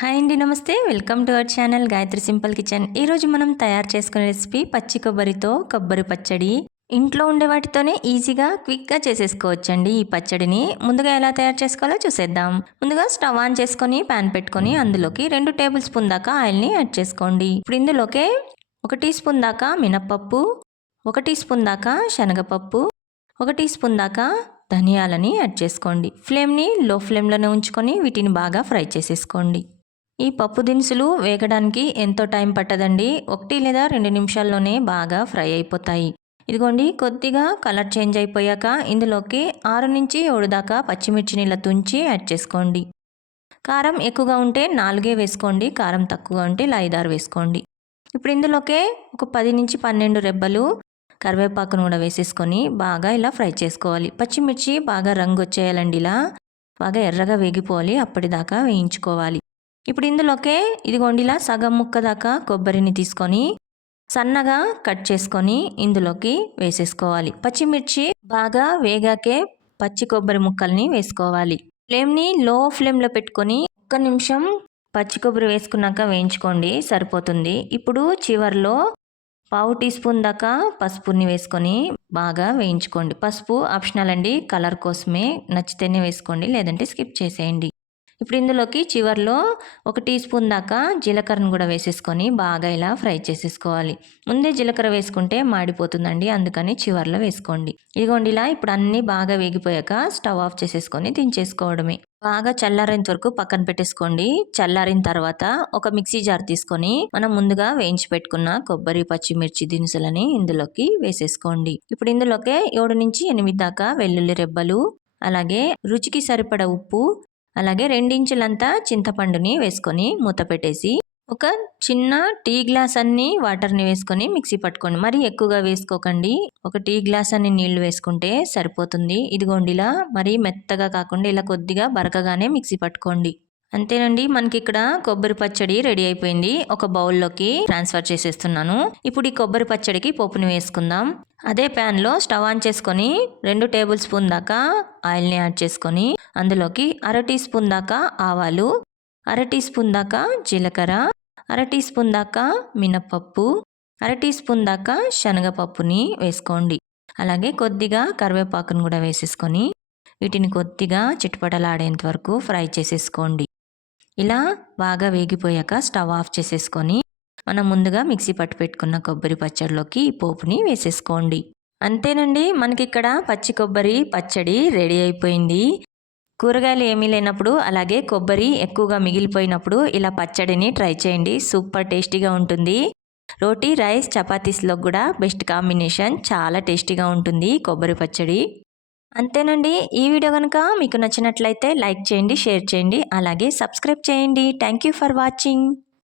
Hi అండి నమస్తే. Welcome to our channel Gayathri simple kitchen. ఈరోజు మనం తయారు చేసుకునే రెసిపీ పచ్చి కొబ్బరితో కొబ్బరి పచ్చడి. ఇంట్లో ఉండే వాటితోనే ఈజీగా క్విక్గా చేసేసుకోవచ్చండి ఈ పచ్చడిని. ముందుగా ఎలా తయారు చేసుకోవాలో చూసేద్దాం. ముందుగా స్టవ్ ఆన్ చేసుకొని ప్యాన్ పెట్టుకొని అందులోకి రెండు టేబుల్ స్పూన్ దాకా ఆయిల్ని యాడ్ చేసుకోండి. ఇప్పుడు ఇందులోకే ఒక టీ స్పూన్ దాకా మినప్పప్పు ఒక టీ స్పూన్ దాకా శనగపప్పు ఒక టీ స్పూన్ దాకా ధనియాలని యాడ్ చేసుకోండి. ఫ్లేమ్ని లో ఫ్లేమ్లోనే ఉంచుకొని వీటిని బాగా ఫ్రై చేసేసుకోండి. ఈ పప్పు దినుసులు వేగడానికి ఎంతో టైం పట్టదండి. ఒకటి లేదా రెండు నిమిషాల్లోనే బాగా ఫ్రై అయిపోతాయి. ఇదిగోండి కొద్దిగా కలర్ చేంజ్ అయిపోయాక ఇందులోకి ఆరు నుంచి ఏడు దాకా పచ్చిమిర్చి నీళ్ళ తుంచి యాడ్ చేసుకోండి. కారం ఎక్కువగా ఉంటే నాలుగే వేసుకోండి కారం తక్కువగా ఉంటే ఇలా ఐదారు వేసుకోండి. ఇప్పుడు ఇందులోకే ఒక పది నుంచి పన్నెండు రెబ్బలు కరివేపాకును కూడా వేసేసుకొని బాగా ఇలా ఫ్రై చేసుకోవాలి. పచ్చిమిర్చి బాగా రంగు వచ్చేయాలండి ఇలా. బాగా ఎర్రగా వేగిపోవాలి అప్పటిదాకా వేయించుకోవాలి. ఇప్పుడు ఇందులోకే ఇదిగోండి ఇలా సగం ముక్క దాకా కొబ్బరిని తీసుకొని సన్నగా కట్ చేసుకొని ఇందులోకి వేసేసుకోవాలి. పచ్చిమిర్చి బాగా వేగాకే పచ్చి కొబ్బరి ముక్కల్ని వేసుకోవాలి. ఫ్లేమ్ని లో ఫ్లేమ్లో పెట్టుకొని ఒక్క నిమిషం పచ్చి కొబ్బరి వేసుకున్నాక వేయించుకోండి సరిపోతుంది. ఇప్పుడు చివర్లో పావు టీ స్పూన్ దాకా పసుపుని వేసుకొని బాగా వేయించుకోండి. పసుపు ఆప్షనల్ అండి. కలర్ కోసమే నచ్చితేనే వేసుకోండి లేదంటే స్కిప్ చేసేయండి. ఇప్పుడు ఇందులోకి చివర్లో ఒక టీ స్పూన్ దాకా జీలకర్రను కూడా వేసేసుకొని బాగా ఇలా ఫ్రై చేసేసుకోవాలి. ముందే జీలకర్ర వేసుకుంటే మాడిపోతుందండి అందుకని చివర్లో వేసుకోండి. ఇదిగోండి ఇలా ఇప్పుడు అన్నీ బాగా వేగిపోయాక స్టవ్ ఆఫ్ చేసేసుకొని దించేసుకోవడమే. బాగా చల్లారేంత వరకు పక్కన పెట్టేసుకోండి. చల్లారిన తర్వాత ఒక మిక్సీ జార్ తీసుకొని మనం ముందుగా వేయించి పెట్టుకున్న కొబ్బరి పచ్చిమిర్చి దినుసులని ఇందులోకి వేసేసుకోండి. ఇప్పుడు ఇందులోకే ఏడు నుంచి ఎనిమిది దాకా వెల్లుల్లి రెబ్బలు అలాగే రుచికి సరిపడ ఉప్పు అలాగే రెండించులంతా చింతపండుని వేసుకొని మూత పెట్టేసి ఒక చిన్న టీ గ్లాస్ అన్ని వాటర్ని వేసుకొని మిక్సీ పట్టుకోండి. మరి ఎక్కువగా వేసుకోకండి. ఒక టీ గ్లాస్ అన్ని నీళ్ళు వేసుకుంటే సరిపోతుంది. ఇదిగోండి ఇలా మరి మెత్తగా కాకుండా ఇలా కొద్దిగా బరకగానే మిక్సీ పట్టుకోండి. అంతేనండి మనకి ఇక్కడ కొబ్బరి పచ్చడి రెడీ అయిపోయింది. ఒక బౌల్లోకి ట్రాన్స్ఫర్ చేసేస్తున్నాను. ఇప్పుడు ఈ కొబ్బరి పచ్చడికి పోపుని వేసుకుందాం. అదే ప్యాన్లో స్టవ్ ఆన్ చేసుకొని రెండు టేబుల్ స్పూన్ దాకా ఆయిల్ని యాడ్ చేసుకొని అందులోకి అర టీ స్పూన్ దాకా ఆవాలు అర టీ స్పూన్ దాకా జీలకర్ర అర టీ స్పూన్ దాకా మినప్పప్పు అర టీ స్పూన్ దాకా శనగపప్పుని వేసుకోండి. అలాగే కొద్దిగా కరివేపాకును కూడా వేసేసుకొని వీటిని కొద్దిగా చిట్టుపటలాడేంత వరకు ఫ్రై చేసేసుకోండి. ఇలా బాగా వేగిపోయాక స్టవ్ ఆఫ్ చేసేసుకొని మనం ముందుగా మిక్సీ పట్టు పెట్టుకున్న కొబ్బరి పచ్చడిలోకి ఈ పోపుని వేసేసుకోండి. అంతేనండి మనకి ఇక్కడ పచ్చి కొబ్బరి పచ్చడి రెడీ అయిపోయింది. కూరగాయలు ఏమీ లేనప్పుడు అలాగే కొబ్బరి ఎక్కువగా మిగిలిపోయినప్పుడు ఇలా పచ్చడిని ట్రై చేయండి సూపర్ టేస్టీగా ఉంటుంది. రోటీ రైస్ చపాతీస్లో కూడా బెస్ట్ కాంబినేషన్ చాలా టేస్టీగా ఉంటుంది కొబ్బరి పచ్చడి. అంతేనండి ఈ వీడియో కనుక మీకు నచ్చినట్లయితే లైక్ చేయండి షేర్ చేయండి అలాగే సబ్స్క్రైబ్ చేయండి. Thank you for watching.